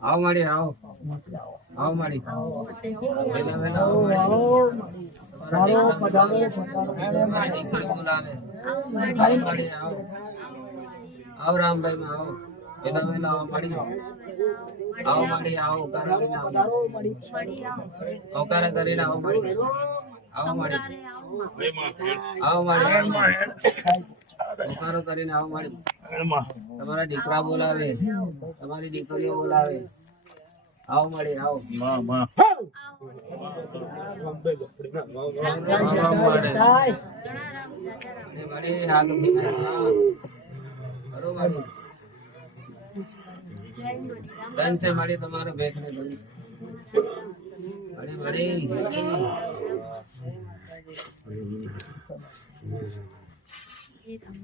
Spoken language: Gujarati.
આવો માડી આવો આવો માડી વેલા વેલા આવો માડી દીકરી બોલાવે આવો માડી આવો આવો રામભાઈ માં આવો વેલા વેલા આવો માડી આવો માડી આવો ઓકારા કરીને આવો માડી આવો માડી આવો માડી ઓકારો કરીને આવો માડી તમારા દીકરા બોલાવે તમારી દીકરીઓ બોલાવે આવો મળી આવો મળી તમારે બેઠ ને મળી મળી